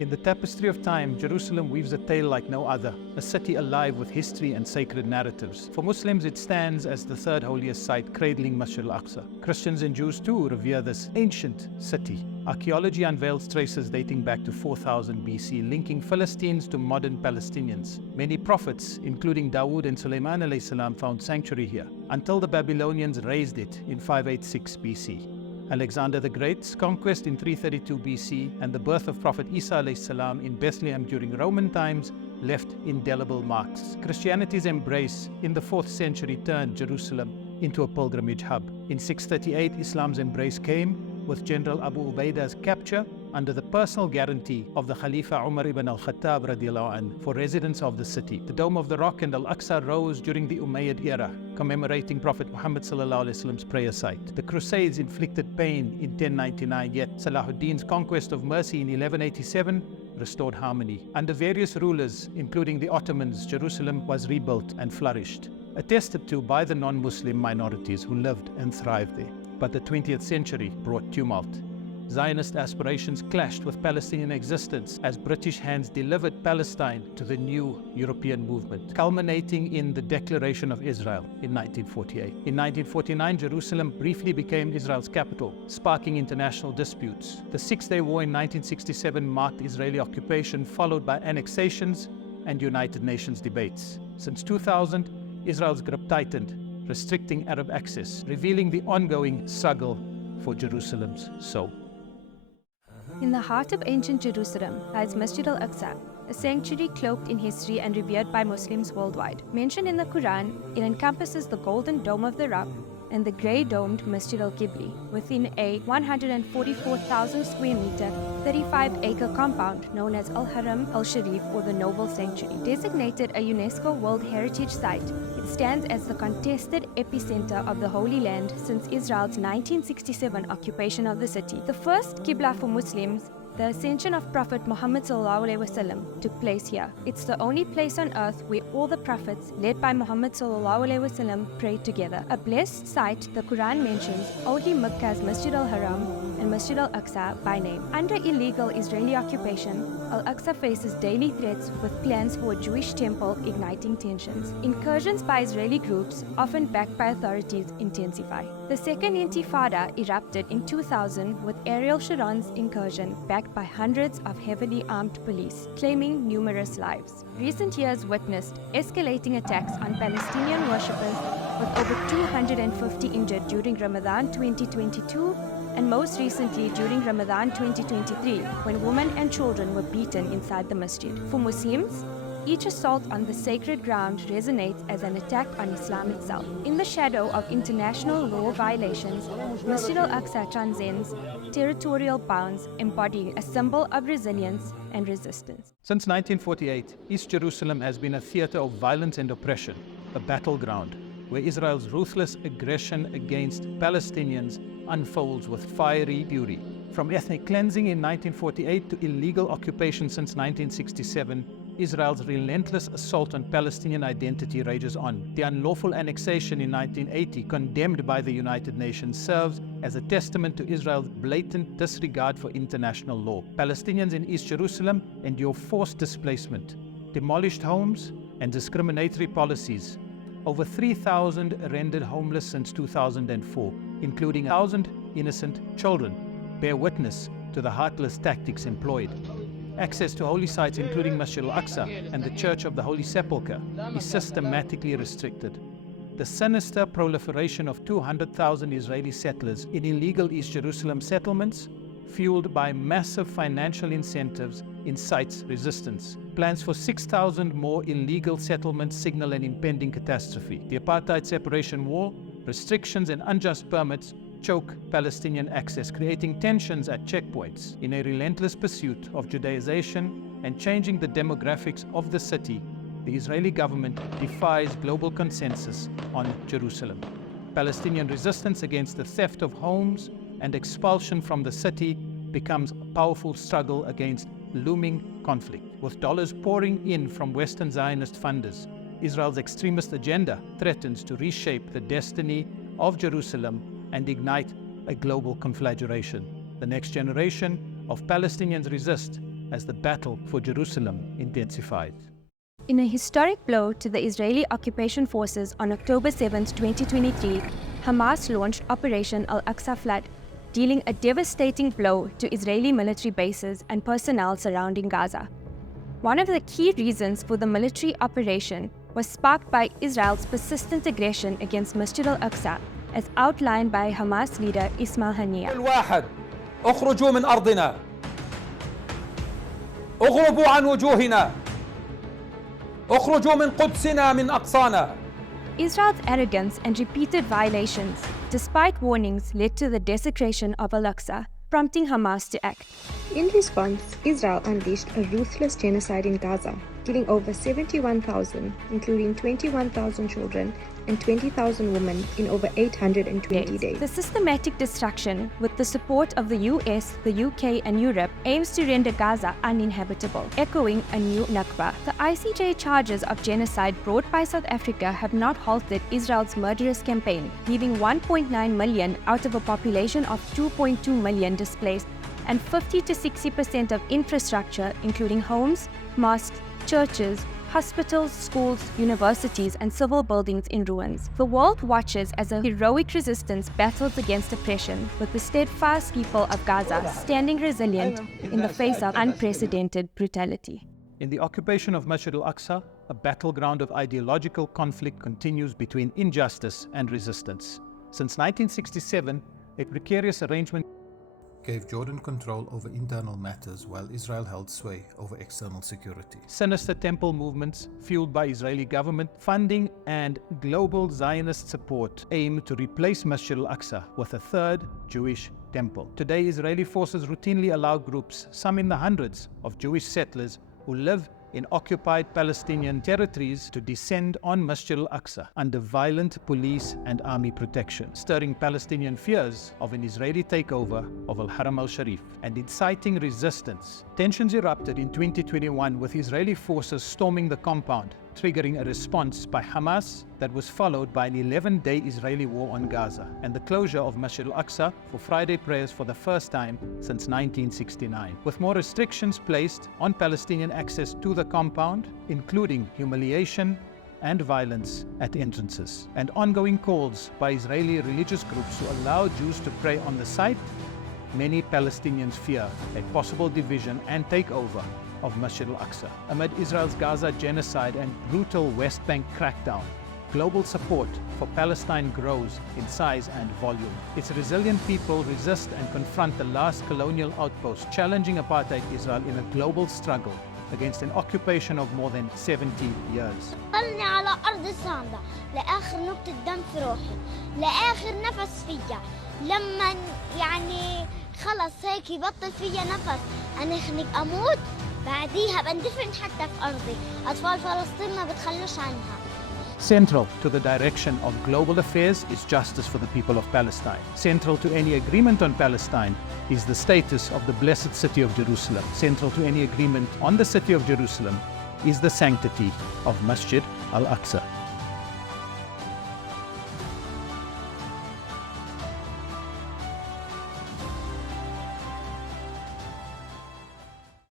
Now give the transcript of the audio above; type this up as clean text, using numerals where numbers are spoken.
In the tapestry of time, Jerusalem weaves a tale like no other, a city alive with history and sacred narratives. For Muslims, it stands as the third holiest site, cradling Masjid Al Aqsa. Christians and Jews too revere this ancient city. Archaeology unveils traces dating back to 4000 BC, linking Philistines to modern Palestinians. Many prophets, including Dawood and Sulaiman alayhi salam, found sanctuary here, until the Babylonians razed it in 586 BC. Alexander the Great's conquest in 332 BC and the birth of Prophet Isa alayhi salam in Bethlehem during Roman times left indelible marks. Christianity's embrace in the 4th century turned Jerusalem into a pilgrimage hub. In 638, Islam's embrace came with General Abu Ubaida's capture under the personal guarantee of the Khalifa Umar ibn al-Khattab radiallahu anh for residents of the city. The Dome of the Rock and Al-Aqsa rose during the Umayyad era, commemorating Prophet Muhammad sallallahu alaihi wasallam's prayer site. The Crusades inflicted pain in 1099, yet Salahuddin's conquest of mercy in 1187 restored harmony. Under various rulers, including the Ottomans, Jerusalem was rebuilt and flourished, attested to by the non-Muslim minorities who lived and thrived there. But the 20th century brought tumult. Zionist aspirations clashed with Palestinian existence as British hands delivered Palestine to the new European movement, culminating in the Declaration of Israel in 1948. In 1949, Jerusalem briefly became Israel's capital, sparking international disputes. The Six-Day War in 1967 marked Israeli occupation, followed by annexations and United Nations debates. Since 2000, Israel's grip tightened, restricting Arab access, revealing the ongoing struggle for Jerusalem's soul. In the heart of ancient Jerusalem lies Masjid Al Aqsa, a sanctuary cloaked in history and revered by Muslims worldwide. Mentioned in the Quran, it encompasses the golden dome of the Rock and the grey-domed Masjid Al-Qibli within a 144,000 square meter, 35-acre compound known as Al-Haram Al-Sharif, or the Noble Sanctuary. Designated a UNESCO World Heritage Site, it stands as the contested epicenter of the Holy Land since Israel's 1967 occupation of the city. The first Qibla for Muslims, the ascension of Prophet Muhammad ﷺ, took place here. It's the only place on earth where all the prophets, led by Muhammad ﷺ, prayed together. A blessed site, the Quran mentions only Mecca's Masjid al-Haram and Masjid al-Aqsa by name. Under illegal Israeli occupation, Al-Aqsa faces daily threats with plans for a Jewish temple igniting tensions. Incursions by Israeli groups, often backed by authorities, intensify. The second Intifada erupted in 2000 with Ariel Sharon's incursion backed by hundreds of heavily armed police, claiming numerous lives. Recent years witnessed escalating attacks on Palestinian worshippers with over 250 injured during Ramadan 2022 and most recently during Ramadan 2023 when women and children were beaten inside the masjid. For Muslims, each assault on the sacred ground resonates as an attack on Islam itself. In the shadow of international law violations, Masjid Al Aqsa transcends territorial bounds, embodying a symbol of resilience and resistance. Since 1948, East Jerusalem has been a theater of violence and oppression, a battleground where Israel's ruthless aggression against Palestinians unfolds with fiery fury. From ethnic cleansing in 1948 to illegal occupation since 1967, Israel's relentless assault on Palestinian identity rages on. The unlawful annexation in 1980, condemned by the United Nations, serves as a testament to Israel's blatant disregard for international law. Palestinians in East Jerusalem endure forced displacement, demolished homes, and discriminatory policies. Over 3,000 rendered homeless since 2004, including 1,000 innocent children, bear witness to the heartless tactics employed. Access to holy sites, including Masjid Al Aqsa and the Church of the Holy Sepulchre, is systematically restricted. The sinister proliferation of 200,000 Israeli settlers in illegal East Jerusalem settlements, fueled by massive financial incentives, incites resistance. Plans for 6,000 more illegal settlements signal an impending catastrophe. The Apartheid separation wall, restrictions and unjust permits choke Palestinian access, creating tensions at checkpoints. In a relentless pursuit of Judaization and changing the demographics of the city, the Israeli government defies global consensus on Jerusalem. Palestinian resistance against the theft of homes and expulsion from the city becomes a powerful struggle against looming conflict. With dollars pouring in from Western Zionist funders, Israel's extremist agenda threatens to reshape the destiny of Jerusalem and ignite a global conflagration. The next generation of Palestinians resist, as the battle for Jerusalem intensified. In a historic blow to the Israeli occupation forces on October 7, 2023, Hamas launched Operation Al Aqsa Flood, dealing a devastating blow to Israeli military bases and personnel surrounding Gaza. One of the key reasons for the military operation was sparked by Israel's persistent aggression against Masjid Al Aqsa, as outlined by Hamas leader Ismail Haniyeh. الواحد اخرجوا من أرضنا اغربوا عن وجوهنا اخرجوا من قدسنا من أقصانا. Israel's arrogance and repeated violations, despite warnings, led to the desecration of Al Aqsa, prompting Hamas to act. In response, Israel unleashed a ruthless genocide in Gaza, killing over 71,000, including 21,000 children and 20,000 women in over 820 days. The systematic destruction, with the support of the US, the UK and Europe, aims to render Gaza uninhabitable, echoing a new Nakba. The ICJ charges of genocide brought by South Africa have not halted Israel's murderous campaign, leaving 1.9 million out of a population of 2.2 million displaced, and 50 to 60% of infrastructure, including homes, mosques, churches, hospitals, schools, universities, and civil buildings in ruins. The world watches as a heroic resistance battles against oppression, with the steadfast people of Gaza standing resilient in the face of unprecedented brutality. In the occupation of Masjid Al Aqsa, a battleground of ideological conflict continues between injustice and resistance. Since 1967, a precarious arrangement gave Jordan control over internal matters while Israel held sway over external security. Sinister temple movements, fueled by Israeli government funding and global Zionist support, aim to replace Masjid Al Aqsa with a third Jewish temple. Today, Israeli forces routinely allow groups, some in the hundreds, of Jewish settlers who live in occupied Palestinian territories to descend on Masjid Al Aqsa under violent police and army protection, stirring Palestinian fears of an Israeli takeover of Al Haram al Sharif and inciting resistance. Tensions erupted in 2021 with Israeli forces storming the compound, triggering a response by Hamas that was followed by an 11-day Israeli war on Gaza and the closure of Masjid Al Aqsa for Friday prayers for the first time since 1969, with more restrictions placed on Palestinian access to the compound, including humiliation and violence at entrances, and ongoing calls by Israeli religious groups to allow Jews to pray on the site. Many Palestinians fear a possible division and takeover of Masjid Al Aqsa. Amid Israel's Gaza genocide and brutal West Bank crackdown, global support for Palestine grows in size and volume. Its resilient people resist and confront the last colonial outpost, challenging apartheid Israel in a global struggle against an occupation of more than 70 years. ضلني على أرض صامدة لآخر نقطة دم في روحي، لآخر نفس فيا، لما يعني خلص هيك يبطل فيا نفس، أنا خنق أموت، بعديها بندفن حتى في أرضي، أطفال فلسطين ما بتخلوش عنها. Central to the direction of global affairs is justice for the people of Palestine. Central to any agreement on Palestine is the status of the blessed city of Jerusalem. Central to any agreement on the city of Jerusalem is the sanctity of Masjid Al Aqsa.